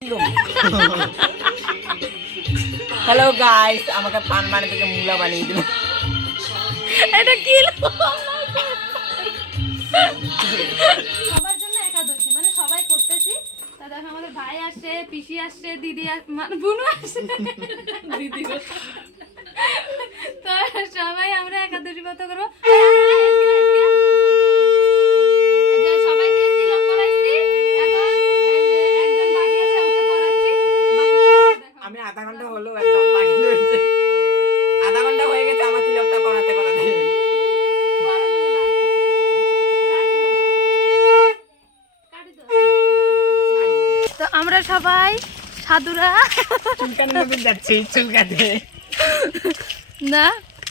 Hello guys আমাকে পান মানে থেকে মুলা বানিয়ে দিল। এটা কি সবার জন্য একাদশী মানে সবাই করতেছি। তা দেখো আমাদের ভাই আসছে পিসি আসছে দিদি আস- মানে বুনু আসছে। দিদি তো সবাই আমরা একাদশী ব্রত করব এই যে সবাইকে তিলক পরাইছি এখন এই যে একজন বাকি আছে ওকে পরাচ্ছি বাকিটা পরে দেখাবো। আমি আধা ঘণ্টা হলো একদম বাকি রয়েছে। আধা ঘণ্টা হয়ে গেছে আমার তিলকটা করাতে করাতে। তো আমরা সবাই সাধুরা। চুলকানি যাচ্ছি চুলকাতে। না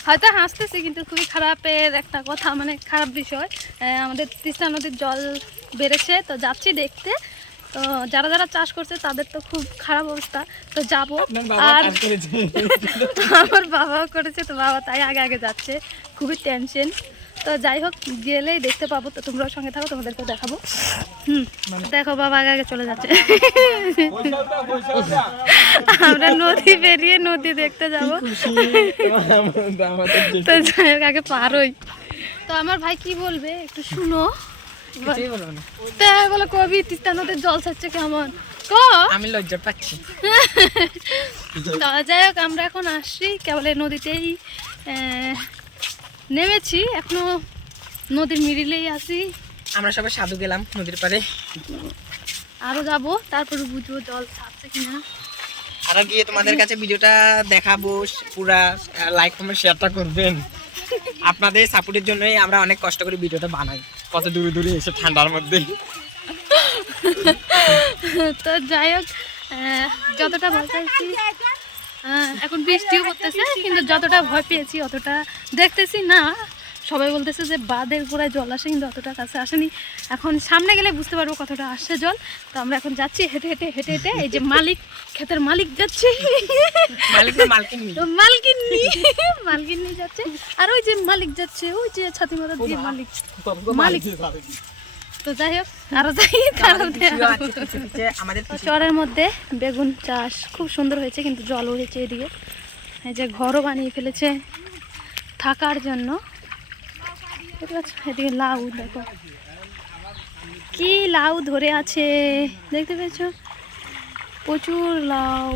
হয়তো হাসতেছি কিন্তু খুবই খারাপের একটা কথা মানে খারাপ বিষয়। আমাদের তিস্তা নদীর জল বেড়েছে তো যাচ্ছি দেখতে। তো যারা যারা চাষ করছে তাদের তো খুব খারাপ অবস্থা। তো যাব। আর আমার বাবাও করেছে তো বাবা তাই আগে আগে যাচ্ছে। খুবই টেনশন তো যাই হোক গেলেই দেখতে পাবো। তো তোমরাও সঙ্গে থাকো তোমাদেরকে দেখাবো। হুম দেখো বাবা আগে আগে চলে যাচ্ছে। আমরা নদী পেরিয়ে নদী দেখতে যাব। তো যাই হোক আগে পারোই তো আমার ভাই কি বলবে? একটু শুনো। কিছুই বলব না। তাই বলে কবি তিস্তা নদীর জল ছাড়ছে কেমন? আমি লজ্জা পাচ্ছি। তো যাই হোক আমরা এখন আসছি কেবল নদীতেই নেমেছি এখনও নদীর মিডিলেই আছি। আমরা সবাই সাধু গেলাম নদীর পাড়ে। আরও যাব তারপরে বুঝব জল ছাড়ছে কিনা। আরও গিয়ে তোমাদের কাছে ভিডিওটা দেখাবো পুরা লাইক কমেন্ট শেয়ারটা করবেন। আপনাদের সাপোর্টের জন্যই আমরা অনেক কষ্ট করে ভিডিওটা বানাই। কত দূরে দূরে এসে ঠান্ডার মধ্যে। তো যাই হোক যতটা ভয় আহ, এখন বৃষ্টিও করতেছে কিন্তু যতটা ভয় পেয়েছি অতটা দেখতেছি না। সবাই বলতেছে যে বাঁধের গোড়ায় জল আসে কিন্তু অতটা কাছে আসেনি। এখন সামনে গেলে বুঝতে পারব কতটা আসছে জল। তো আমরা এখন যাচ্ছি হেঁটে হেঁটে হেঁটে হেঁটে এই যে মালিক ক্ষেতের মালিক যাচ্ছে। মালিক না মালকিন নি। তো মালকিন নিয়ে মালকিন নিয়ে যাচ্ছে। আর ওই যে মালিক যাচ্ছে ওই যে ছাতি দিয়ে মালিক। মালিক। তো যাই হোক আরও যাই আমাদের চরের মধ্যে বেগুন চাষ খুব সুন্দর হয়েছে কিন্তু জল হয়েছে এদিকে। এই যে ঘরও বানিয়ে ফেলেছে থাকার জন্য। দেখতে পাচ্ছ? এদিকে লাউ দেখো। কি লাউ ধরে আছে দেখতে পেয়েছ? প্রচুর লাউ।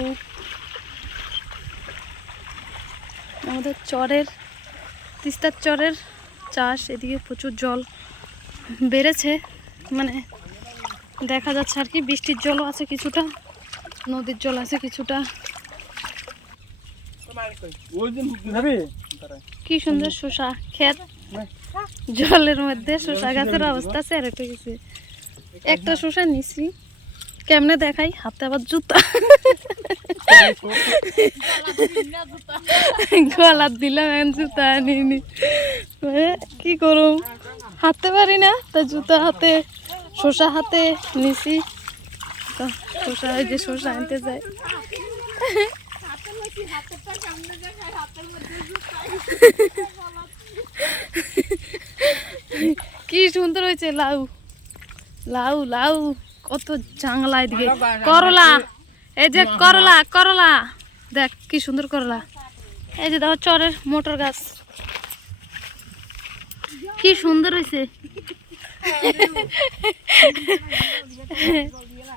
আমাদের চরের তিস্তার চরের চাষ এদিকে প্রচুর জল বেড়েছে। মানে দেখা যাচ্ছে আর কি বৃষ্টির জলও আছে কিছুটা নদীর জল আছে কিছুটা। কি সুন্দর শসা ক্ষেত। জলের মধ্যে শসা গাছের অবস্থা স্যার একটা গেছে একটা শসা নিছি। কেমনে দেখাই? হাতে আবার জুতা। গলার দিলাম এখন জুতা আনিনি। মানে কি করুম? হাঁটতে পারি না তা জুতা হাতে শসা হাতে নিছি। ওই যে শসা আনতে যায় সুন্দর হয়েছে লাউ। লাউ লাউ কত জাংলা এদিকে। করলা এই যে করলা করলা। দেখ কি সুন্দর করলা। এই যে দেখো চরের মোটর গাছ। কি সুন্দর হয়েছে।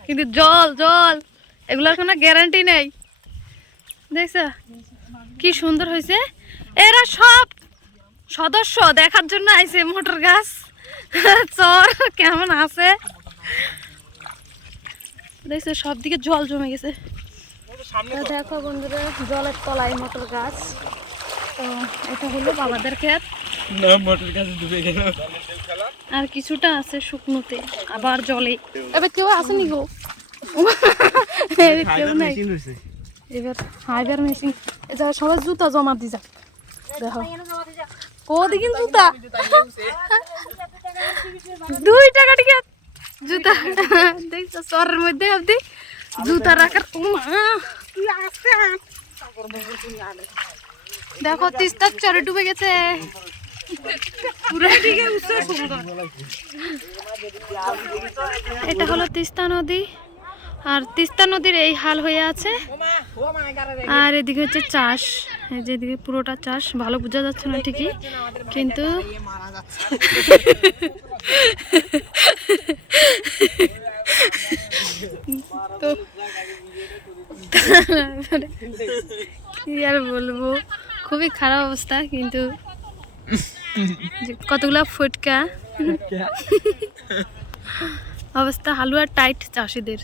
কিন্তু জল জল এগুলোর কোনো গ্যারান্টি নেই। দেখছ? কি সুন্দর হয়েছে। এরা সব সদস্য দেখার জন্য আইছে মোটর গাছ। চর কেমন আছে? দেখছ সব দিকে জল জমে গেছে। দেখো বন্ধুরা জলের তলায় মোটর গাছ। তো এটা হলো বাবাদের ক্ষেত। মোটর গাছে ডুবে গেল। আর কিছুটা আছে শুকনোতে আবার জলে। এবার কেউ আসেনি গো। এবার কেউ নাই। এবার হাইবার মেশিন। সবাই জুতা জমা দিয়ে যাক। দেখো। কোদিকে জুতা? দুইটা টাকা জুতা। দেখছ সরের মধ্যে আপনি জুতা রাখার দেখো, তিস্তার চরে ডুবে গেছে। এটা হলো তিস্তা নদী। আর তিস্তা নদীর এই হাল হয়ে আছে। আর এদিকে হচ্ছে চাষ। যেদিকে পুরোটা চাষ। ভালো বোঝা যাচ্ছে না ঠিকই, কিন্তু খুবই খারাপ অবস্থা কিন্তু কতগুলা ফুটকা। অবস্থা হালুয়া টাইট চাষিদের।